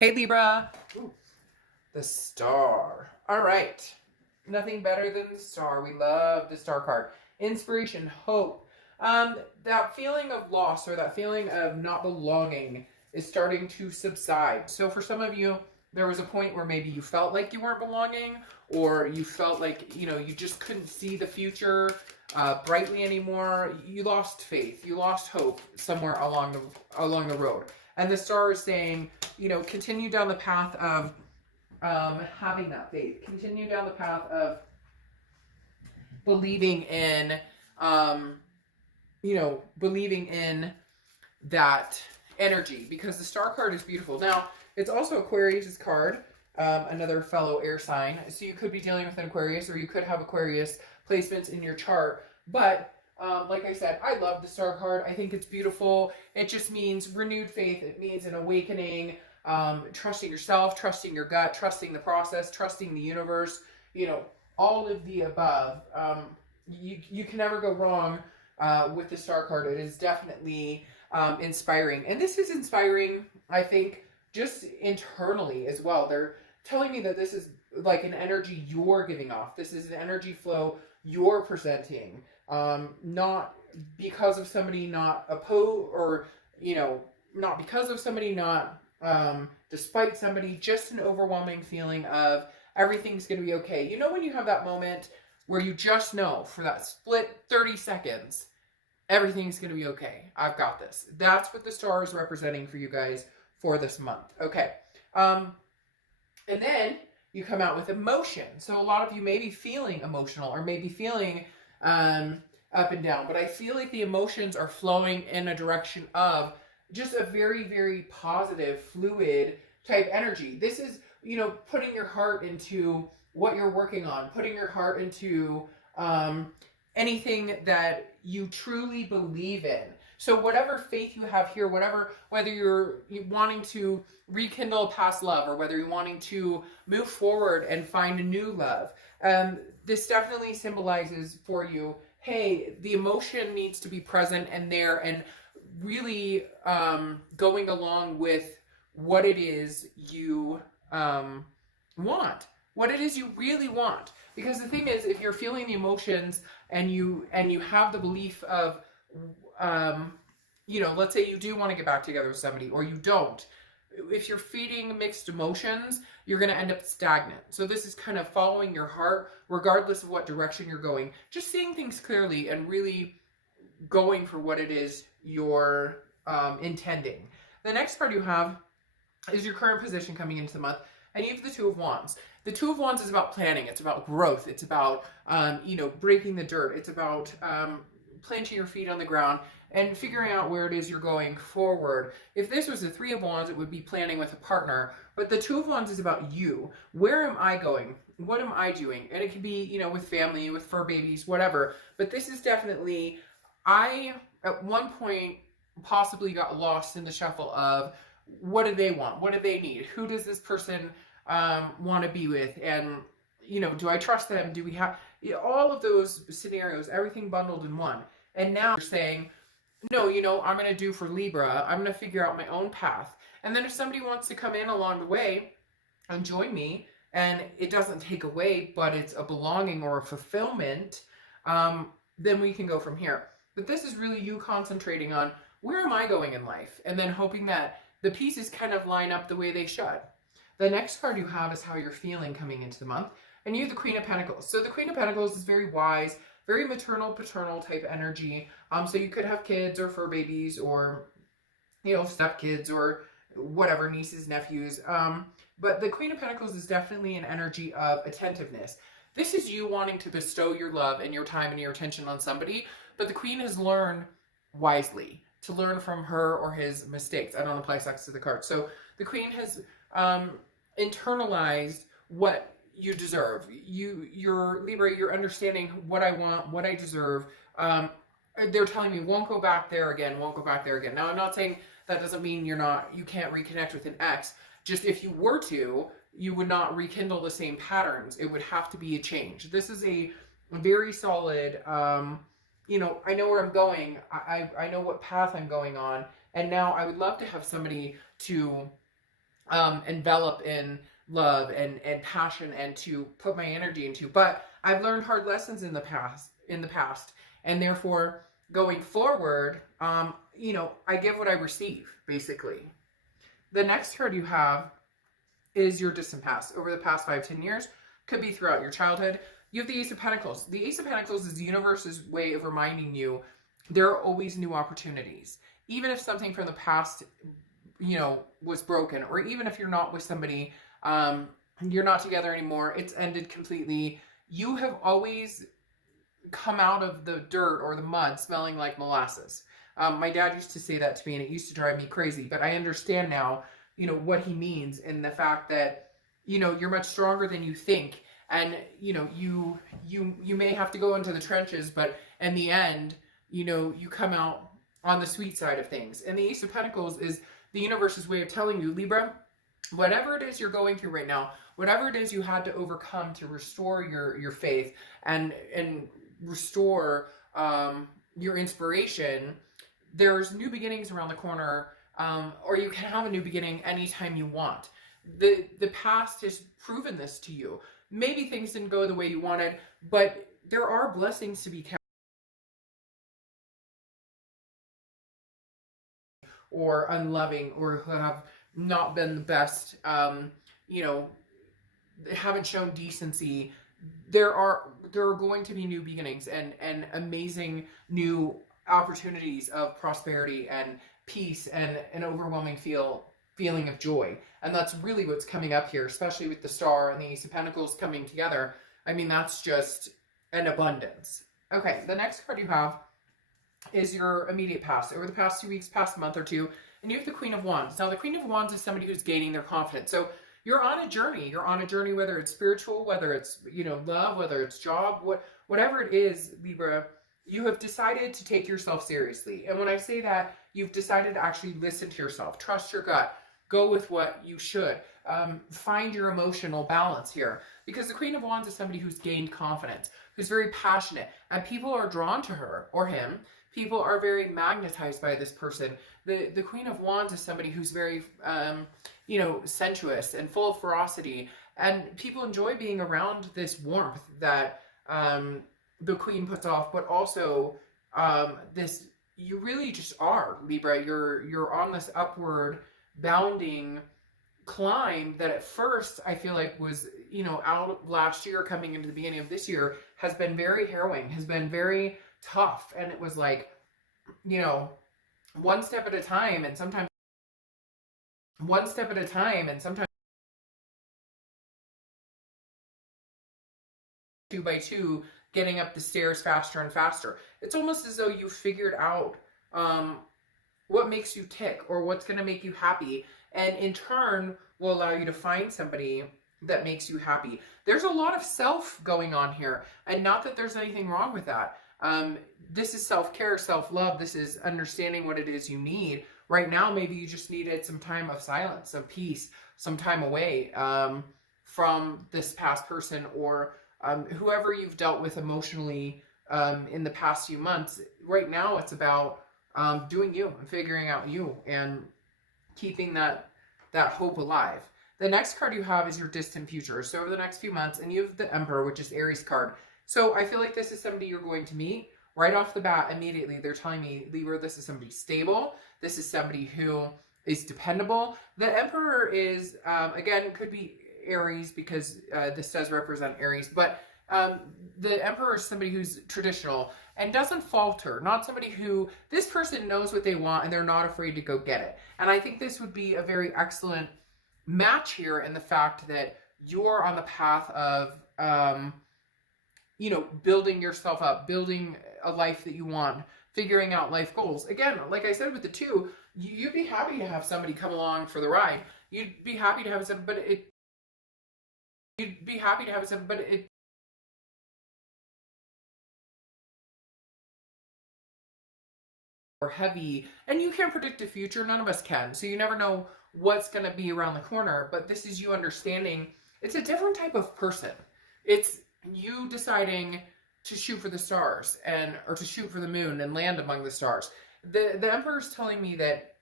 Hey Libra. Ooh, the star. All right. Nothing better than the star. We love the star card. Inspiration, hope. That feeling of loss or that feeling of not belonging is starting to subside. So for some of you, there was a point where maybe you felt like you weren't belonging, or you felt like, you just couldn't see the future brightly anymore. You lost faith. You lost hope somewhere along the road. And the star is saying, continue down the path of having that faith. Continue down the path of believing in, believing in that energy, because the star card is beautiful. Now, it's also Aquarius' card, another fellow air sign. So you could be dealing with an Aquarius, or you could have Aquarius placements in your chart. But like I said, I love the star card. I think it's beautiful. It just means renewed faith. It means an awakening, trusting yourself, trusting your gut, trusting the process, trusting the universe, all of the above. You can never go wrong with the star card. It is definitely inspiring. And this is inspiring, I think, just internally as well. They're telling me that this is like an energy you're giving off. This is an energy flow you're presenting. Not because of somebody not or, not because of somebody not, despite somebody, just an overwhelming feeling of everything's going to be okay. When you have that moment where you just know for that split 30 seconds, everything's going to be okay. I've got this. That's what the star is representing for you guys for this month. Okay. And then you come out with emotion. So a lot of you may be feeling emotional, or maybe feeling up and down, but I feel like the emotions are flowing in a direction of just a very, very positive, fluid type energy. This is, putting your heart into what you're working on, putting your heart into anything that you truly believe in. So whatever faith you have here, whether you're wanting to rekindle past love, or whether you're wanting to move forward and find a new love, this definitely symbolizes for you, hey, the emotion needs to be present and there, and really going along with what it is you want, what it is you really want. Because the thing is, if you're feeling the emotions and you have the belief of, let's say you do want to get back together with somebody, or you don't. If you're feeding mixed emotions, you're going to end up stagnant. So this is kind of following your heart, regardless of what direction you're going. Just seeing things clearly and really going for what it is you're intending. The next card you have is your current position coming into the month, and you have the Two of Wands. The Two of Wands is about planning. It's about growth. It's about, breaking the dirt. It's about planting your feet on the ground and figuring out where it is you're going forward. If this was the Three of Wands, it would be planning with a partner. But the Two of Wands is about you. Where am I going? What am I doing? And it can be, with family, with fur babies, whatever. But this is definitely, I, at one point, possibly got lost in the shuffle of what do they want? What do they need? Who does this person want to be with? And, do I trust them? Do we have all of those scenarios, everything bundled in one? And now you're saying, no, I'm going to do for Libra. I'm going to figure out my own path. And then if somebody wants to come in along the way and join me, and it doesn't take away, but it's a belonging or a fulfillment, then we can go from here. But this is really you concentrating on, where am I going in life? And then hoping that the pieces kind of line up the way they should. The next card you have is how you're feeling coming into the month. And you have the Queen of Pentacles. So the Queen of Pentacles is very wise, very maternal, paternal type energy. So you could have kids or fur babies, or, stepkids, or whatever, nieces, nephews. But the Queen of Pentacles is definitely an energy of attentiveness. This is you wanting to bestow your love and your time and your attention on somebody. But the Queen has learned wisely to learn from her or his mistakes. I don't apply sex to the card. So the Queen has internalized what you deserve. You're Libra, you're understanding what I want, what I deserve. They're telling me, won't go back there again, won't go back there again. Now, I'm not saying that doesn't mean you can't reconnect with an ex. Just if you were to, you would not rekindle the same patterns. It would have to be a change. This is a very solid, I know where I'm going. I know what path I'm going on. And now I would love to have somebody to envelop in love and passion and to put my energy into. But I've learned hard lessons in the past, and therefore going forward, you know, I give what I receive, basically. The next card you have is your distant past. Over the past 5-10 years, could be throughout your childhood. You have the Ace of Pentacles. The Ace of Pentacles is the universe's way of reminding you there are always new opportunities. Even if something from the past, you know, was broken, or even if you're not with somebody, you're not together anymore, it's ended completely, you have always come out of the dirt or the mud smelling like molasses. My dad used to say that to me, and it used to drive me crazy, but I understand now, you know, what he means, in the fact that, you know, you're much stronger than you think, and, you know, you may have to go into the trenches, but in the end, you know, you come out on the sweet side of things. And the Ace of Pentacles is the universe's way of telling you, Libra, whatever it is you're going through right now, whatever it is you had to overcome to restore your faith and restore your inspiration, there's new beginnings around the corner, or you can have a new beginning anytime you want. The past has proven this to you. Maybe things didn't go the way you wanted, but there are blessings to be kept, or unloving, or who have not been the best, you know, haven't shown decency. There are going to be new beginnings and amazing new opportunities of prosperity and peace and an overwhelming feeling of joy. And that's really what's coming up here, especially with the Star and the Ace of Pentacles coming together. I mean, that's just an abundance. Okay, the next card you have is your immediate past, over the past 2 weeks, past month or two, and you have the Queen of Wands. Now, the Queen of Wands is somebody who's gaining their confidence. So you're on a journey. You're on a journey, whether it's spiritual, whether it's, you know, love, whether it's job, whatever it is, Libra, you have decided to take yourself seriously. And when I say that, you've decided to actually listen to yourself, trust your gut, go with what you should, find your emotional balance here. Because the Queen of Wands is somebody who's gained confidence, who's very passionate, and people are drawn to her or him. People are very magnetized by this person. The Queen of Wands is somebody who's very, you know, sensuous and full of ferocity. And people enjoy being around this warmth that the Queen puts off, but also this, you really just are, Libra. You're on this upward bounding climb that at first I feel like was, you know, out last year, coming into the beginning of this year, has been very harrowing, has been very tough. And it was like, you know, one step at a time, and sometimes one step at a time, and sometimes 2 by 2, getting up the stairs faster and faster. It's almost as though you figured out what makes you tick, or what's going to make you happy, and in turn will allow you to find somebody that makes you happy. There's a lot of self going on here, and not that there's anything wrong with that. This is self-care, self-love. This is understanding what it is you need. Right now, maybe you just needed some time of silence, of peace, some time away from this past person, or whoever you've dealt with emotionally in the past few months. Right now, it's about doing you and figuring out you and keeping that hope alive. The next card you have is your distant future. So over the next few months, and you have the Emperor, which is Aries card. So I feel like this is somebody you're going to meet right off the bat. Immediately, they're telling me, Libra, this is somebody stable. This is somebody who is dependable. The Emperor is, again, could be Aries, because this does represent Aries, but the Emperor is somebody who's traditional and doesn't falter. Not somebody who, this person knows what they want and they're not afraid to go get it. And I think this would be a very excellent match here, in the fact that you're on the path of, you know, building yourself up, building a life that you want, figuring out life goals. Again, like I said with the 2, you'd be happy to have somebody come along for the ride. You'd be happy to have somebody, but it or heavy, and you can't predict the future. None of us can. So you never know what's going to be around the corner, but this is you understanding it's a different type of person. It's you deciding to shoot for the stars, or to shoot for the moon and land among the stars. The Emperor's telling me that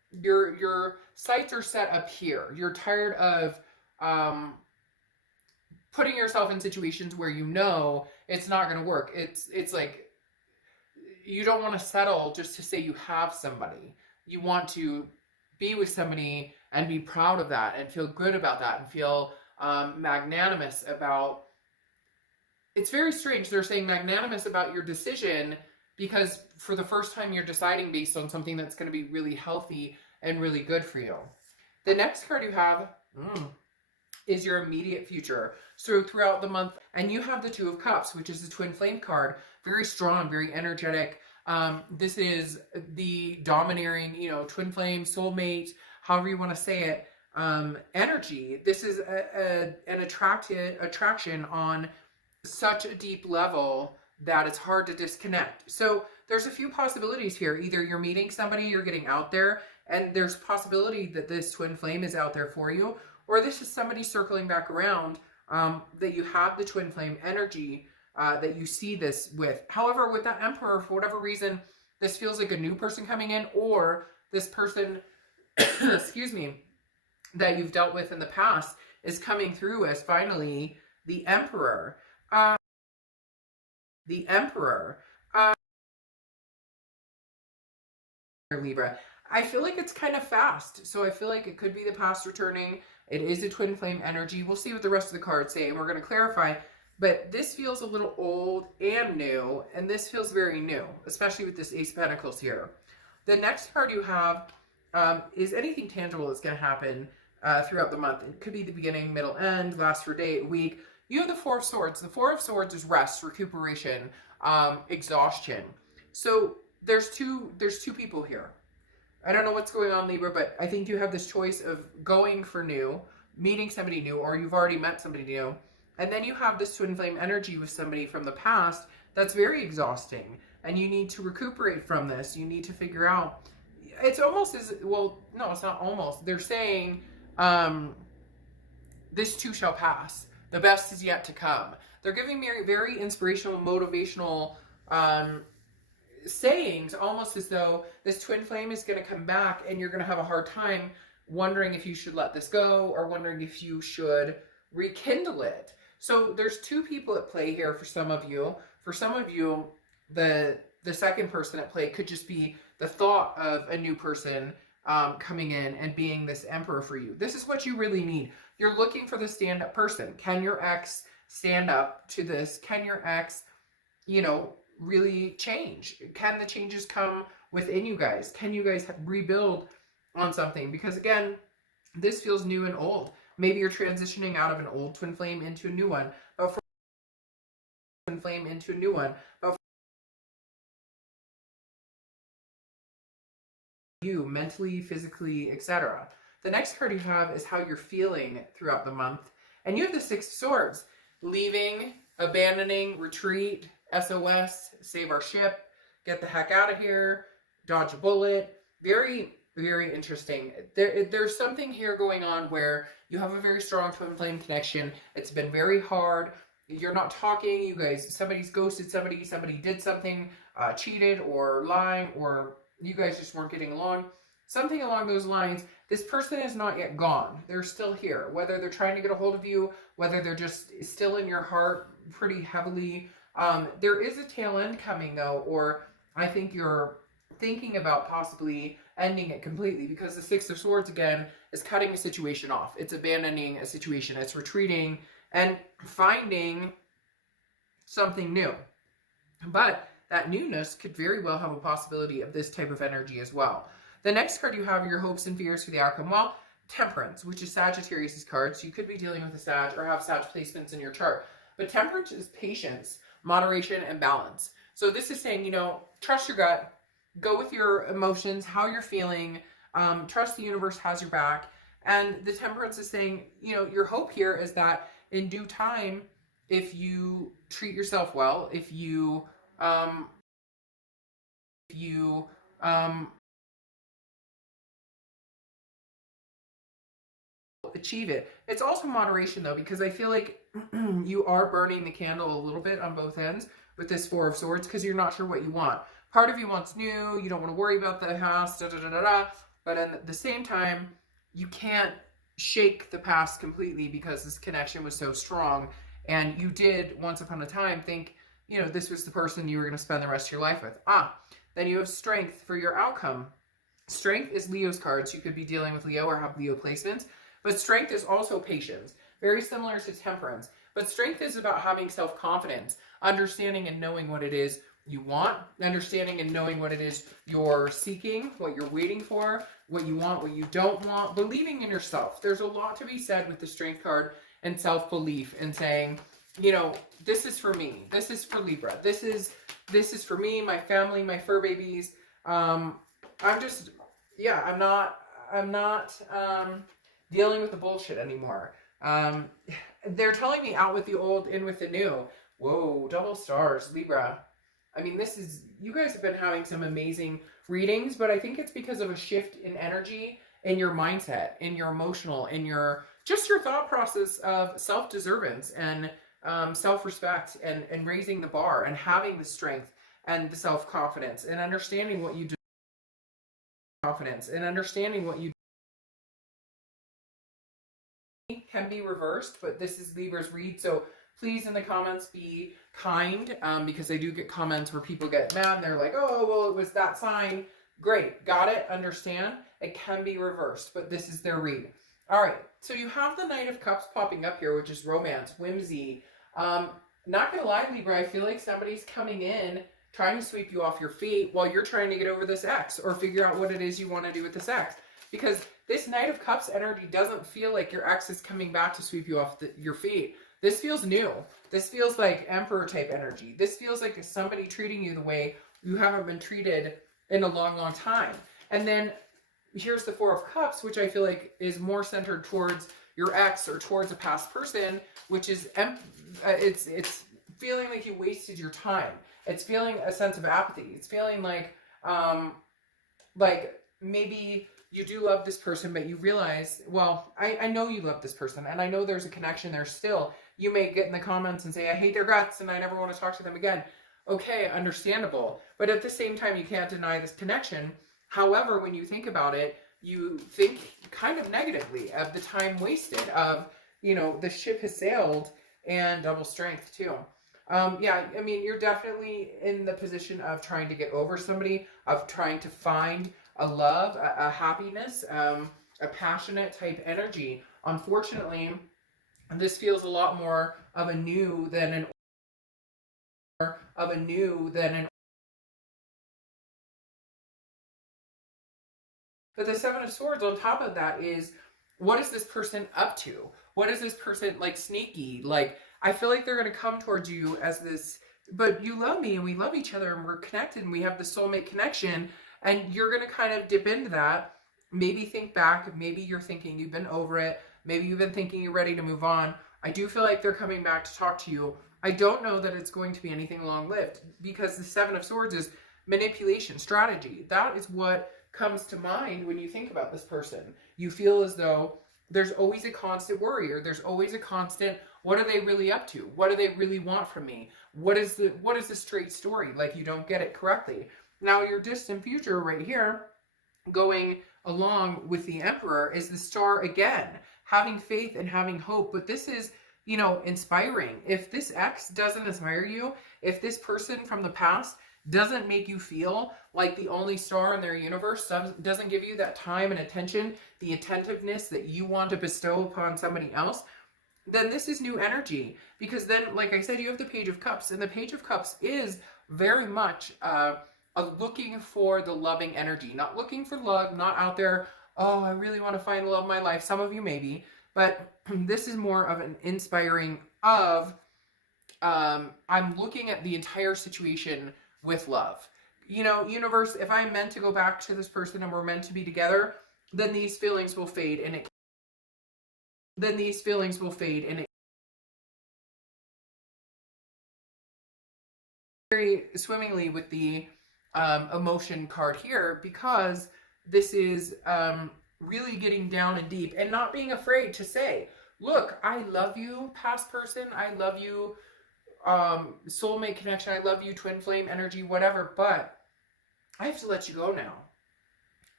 your sights are set up here. You're tired of putting yourself in situations where you know it's not going to work. It's like you don't want to settle just to say you have somebody. You want to be with somebody and be proud of that and feel good about that and feel magnanimous about. It's very strange. They're saying magnanimous about your decision because for the first time you're deciding based on something that's going to be really healthy and really good for you. The next card you have is your immediate future. So throughout the month, and you have the Two of Cups, which is the twin flame card. Very strong, very energetic. This is the domineering, you know, twin flame, soulmate, however you want to say it, energy. This is an attraction on such a deep level that it's hard to disconnect. So there's a few possibilities here. Either you're meeting somebody, you're getting out there, and there's possibility that this twin flame is out there for you, or this is somebody circling back around that you have the twin flame energy that you see this with. However, with that Emperor, for whatever reason, this feels like a new person coming in, or this person, excuse me, that you've dealt with in the past is coming through as finally the Emperor. The Emperor. Libra. I feel like it's kind of fast. So I feel like it could be the past returning. It is a twin flame energy. We'll see what the rest of the cards say, and we're going to clarify. But this feels a little old and new, and this feels very new, especially with this Ace of Pentacles here. The next card you have is anything tangible that's going to happen throughout the month. It could be the beginning, middle, end, last for a day, a week. You have the Four of Swords. The Four of Swords is rest, recuperation, exhaustion. So there's two people here. I don't know what's going on, Libra, but I think you have this choice of going for new, meeting somebody new, or you've already met somebody new. And then you have this twin flame energy with somebody from the past that's very exhausting. And you need to recuperate from this. You need to figure out. It's almost as, well, no, it's not almost. They're saying this too shall pass. The best is yet to come. They're giving me very inspirational, motivational sayings, almost as though this twin flame is going to come back and you're going to have a hard time wondering if you should let this go or wondering if you should rekindle it. So there's two people at play here for some of you. For some of you, the second person at play could just be the thought of a new person coming in and being this Emperor for you. This is what you really need. You're looking for the stand-up person. Can your ex stand up to this? Can your ex, you know, really change? Can the changes come within you guys? Can you guys rebuild on something? Because again, this feels new and old. Maybe you're transitioning out of an old twin flame into a new one, but for twin flame into a new one, but for you mentally, physically, etc. The next card you have is how you're feeling throughout the month, and you have the Six of Swords: leaving, abandoning, retreat, SOS, save our ship, get the heck out of here, dodge a bullet. Very, very interesting. There's something here going on where you have a very strong twin flame connection. It's been very hard. You're not talking. You guys, somebody's ghosted somebody. Somebody did something, cheated or lying, or you guys just weren't getting along. Something along those lines. This person is not yet gone. They're still here. Whether they're trying to get a hold of you, whether they're just still in your heart pretty heavily. There is a tail end coming though, or I think you're thinking about possibly ending it completely, because the Six of Swords again is cutting a situation off. It's abandoning a situation. It's retreating and finding something new. But that newness could very well have a possibility of this type of energy as well. The next card you have are your hopes and fears for the outcome. Well, Temperance, which is Sagittarius' card. So you could be dealing with a Sag or have Sag placements in your chart. But Temperance is patience, moderation, and balance. So this is saying, you know, trust your gut, go with your emotions, how you're feeling, trust the universe has your back. And the Temperance is saying, you know, your hope here is that in due time, if you treat yourself well, if you achieve it. It's also moderation though, because I feel like you are burning the candle a little bit on both ends with this Four of Swords, because you're not sure what you want. Part of you wants new, you don't want to worry about the past, da da da da da. But at the same time, you can't shake the past completely because this connection was so strong. And you did, once upon a time, think, you know, this was the person you were going to spend the rest of your life with. Then you have strength for your outcome. Strength is Leo's cards. You could be dealing with Leo or have Leo placements. But strength is also patience. Very similar to temperance. But strength is about having self-confidence, understanding and knowing what it is you want, understanding and knowing what it is you're seeking, what you're waiting for, what you want, what you don't want, believing in yourself. There's a lot to be said with the strength card and self-belief and saying, you know, this is for me. This is for Libra. This is for me, my family, my fur babies. I'm not dealing with the bullshit anymore. They're telling me out with the old, in with the new. Whoa, double stars, Libra. I mean, you guys have been having some amazing readings, but I think it's because of a shift in energy, in your mindset, in your emotional, in your thought process of self-deservance and self-respect and raising the bar and having the strength and the self-confidence and understanding what you do. Confidence and understanding what you can be reversed, but this is Libra's read, so please in the comments be kind, because I do get comments where people get mad and they're like, oh, well, it was that sign. Great, got it, understand. It can be reversed, but this is their read. All right, so you have the Knight of Cups popping up here, which is romance, whimsy. Not gonna lie, Libra, I feel like somebody's coming in trying to sweep you off your feet while you're trying to get over this ex or figure out what it is you want to do with this ex. Because this Knight of Cups energy doesn't feel like your ex is coming back to sweep you off your feet. This feels new. This feels like Emperor type energy. This feels like somebody treating you the way you haven't been treated in a long, long time. And then here's the Four of Cups, which I feel like is more centered towards your ex or towards a past person, which is, it's feeling like you wasted your time. It's feeling a sense of apathy. It's feeling like maybe you do love this person, but you realize, well, I know you love this person, and I know there's a connection there still. You may get in the comments and say, I hate their guts, and I never want to talk to them again. Okay, understandable. But at the same time, you can't deny this connection. However, when you think about it, you think kind of negatively of the time wasted, of, you know, the ship has sailed, and double strength too. Yeah, I mean, you're definitely in the position of trying to get over somebody, of trying to find a love, a happiness, a passionate type energy. Unfortunately, this feels a lot more of a new than an But the Seven of Swords on top of that is, what is this person up to? What is this person, like, sneaky? Like, I feel like they're going to come towards you as this, but you love me and we love each other and we're connected and we have the soulmate connection, and you're going to kind of dip into that. Maybe think back. Maybe you're thinking you've been over it. Maybe you've been thinking you're ready to move on. I do feel like they're coming back to talk to you. I don't know that it's going to be anything long-lived, because the Seven of Swords is manipulation, strategy. That is what comes to mind when you think about this person. You feel as though there's always a constant worry, or there's always a constant, what are they really up to? What do they really want from me? What is the straight story? Like, you don't get it correctly. Now, your distant future right here, going along with the Emperor, is the Star again, having faith and having hope. But this is, you know, inspiring. If this ex doesn't inspire you, if this person from the past doesn't make you feel like the only star in their universe, doesn't give you that time and attention, the attentiveness that you want to bestow upon somebody else, then this is new energy. Because then, like I said, you have the Page of Cups, and the Page of Cups is very much looking for the loving energy, not looking for love, not out there, oh, I really want to find the love of my life. Some of you maybe, but this is more of an inspiring of, I'm looking at the entire situation with love. You know, universe, if I'm meant to go back to this person and we're meant to be together, then these feelings will fade, and very swimmingly with the emotion card here, because this is really getting down and deep and not being afraid to say, look, I love you, past person, I love you, soulmate connection, I love you, twin flame energy, whatever, but I have to let you go now.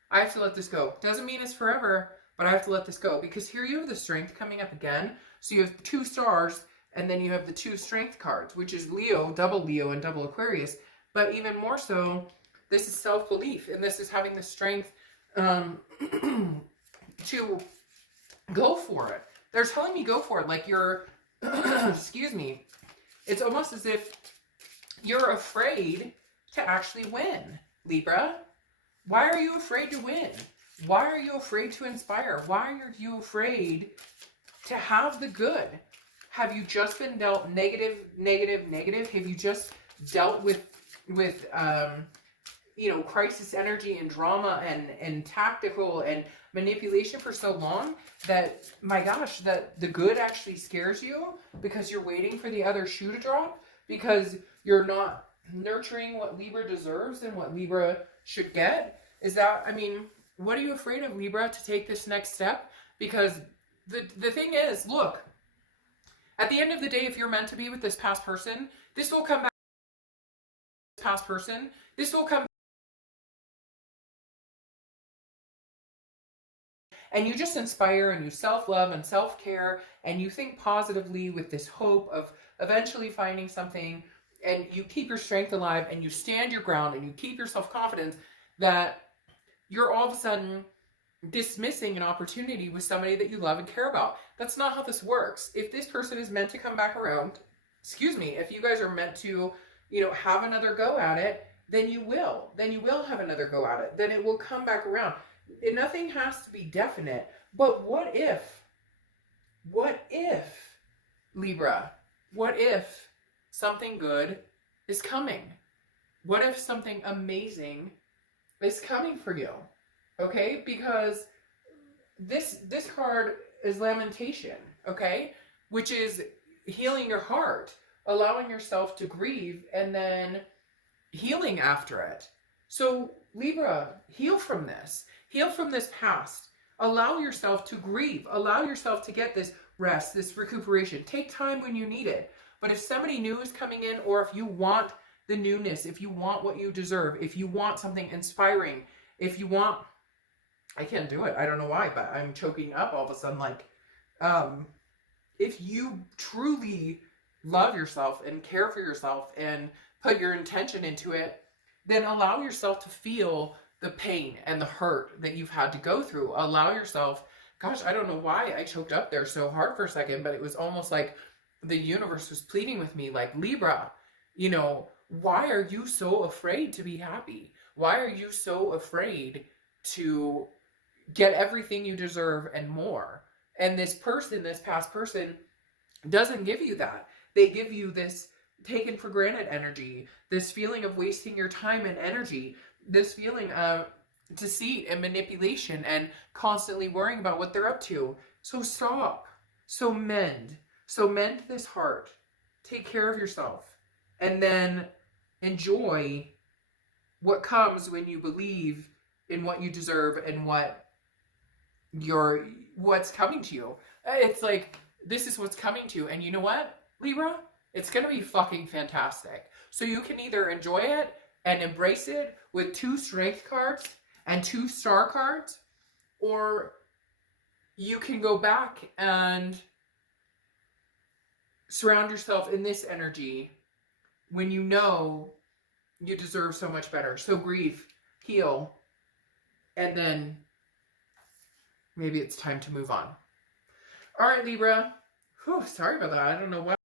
I have to let this go. Doesn't mean it's forever, but I have to let this go. Because here you have the Strength coming up again. So you have 2 stars, and then you have the 2 Strength cards, which is Leo, and double Aquarius. But even more so, this is self-belief, and this is having the strength to go for it. They're telling me go for it. Like you're, excuse me, it's almost as if you're afraid to actually win, Libra. Why are you afraid to win? Why are you afraid to inspire? Why are you afraid to have the good? Have you just been dealt negative? Have you just dealt with you know, crisis energy and drama and tactical and manipulation for so long that, my gosh, that the good actually scares you because you're waiting for the other shoe to drop, because you're not nurturing what Libra deserves and what Libra should get? Is that, I mean, what are you afraid of, Libra, to take this next step? Because the thing is, look, at the end of the day, if you're meant to be with this past person, this will come back. Past person, this will come, and you just inspire and you self-love and self-care and you think positively with this hope of eventually finding something, and you keep your strength alive and you stand your ground and you keep your self-confidence, that you're all of a sudden dismissing an opportunity with somebody that you love and care about. That's not how this works. If this person is meant to come back around, excuse me, if you guys are meant to, you know, have another go at it, then you will. Then you will have another go at it. Then it will come back around. Nothing has to be definite. But what if, Libra, what if something good is coming? What if something amazing is coming for you? Okay? Because this card is lamentation, okay? Which is healing your heart, allowing yourself to grieve, and then healing after it. So Libra, heal from this. Heal from this past. Allow yourself to grieve. Allow yourself to get this rest, this recuperation. Take time when you need it. But if somebody new is coming in, or if you want the newness, if you want what you deserve, if you want something inspiring, if you want, I can't do it. I don't know why, but I'm choking up all of a sudden. Like, if you truly love yourself and care for yourself and put your intention into it, then allow yourself to feel the pain and the hurt that you've had to go through. Allow yourself, gosh, I don't know why I choked up there so hard for a second, but it was almost like the universe was pleading with me, like, Libra, you know, why are you so afraid to be happy? Why are you so afraid to get everything you deserve and more? And this person, this past person, doesn't give you that. They give you this taken for granted energy, this feeling of wasting your time and energy, this feeling of deceit and manipulation and constantly worrying about what they're up to. So stop. So mend. So mend this heart. Take care of yourself. And then enjoy what comes when you believe in what you deserve and what's coming to you. It's like, this is what's coming to you. And you know what, Libra? It's going to be fucking fantastic. So you can either enjoy it and embrace it with 2 strength cards and 2 star cards, or you can go back and surround yourself in this energy when you know you deserve so much better. So grieve, heal, and then maybe it's time to move on. All right, Libra. Whew, sorry about that. I don't know why.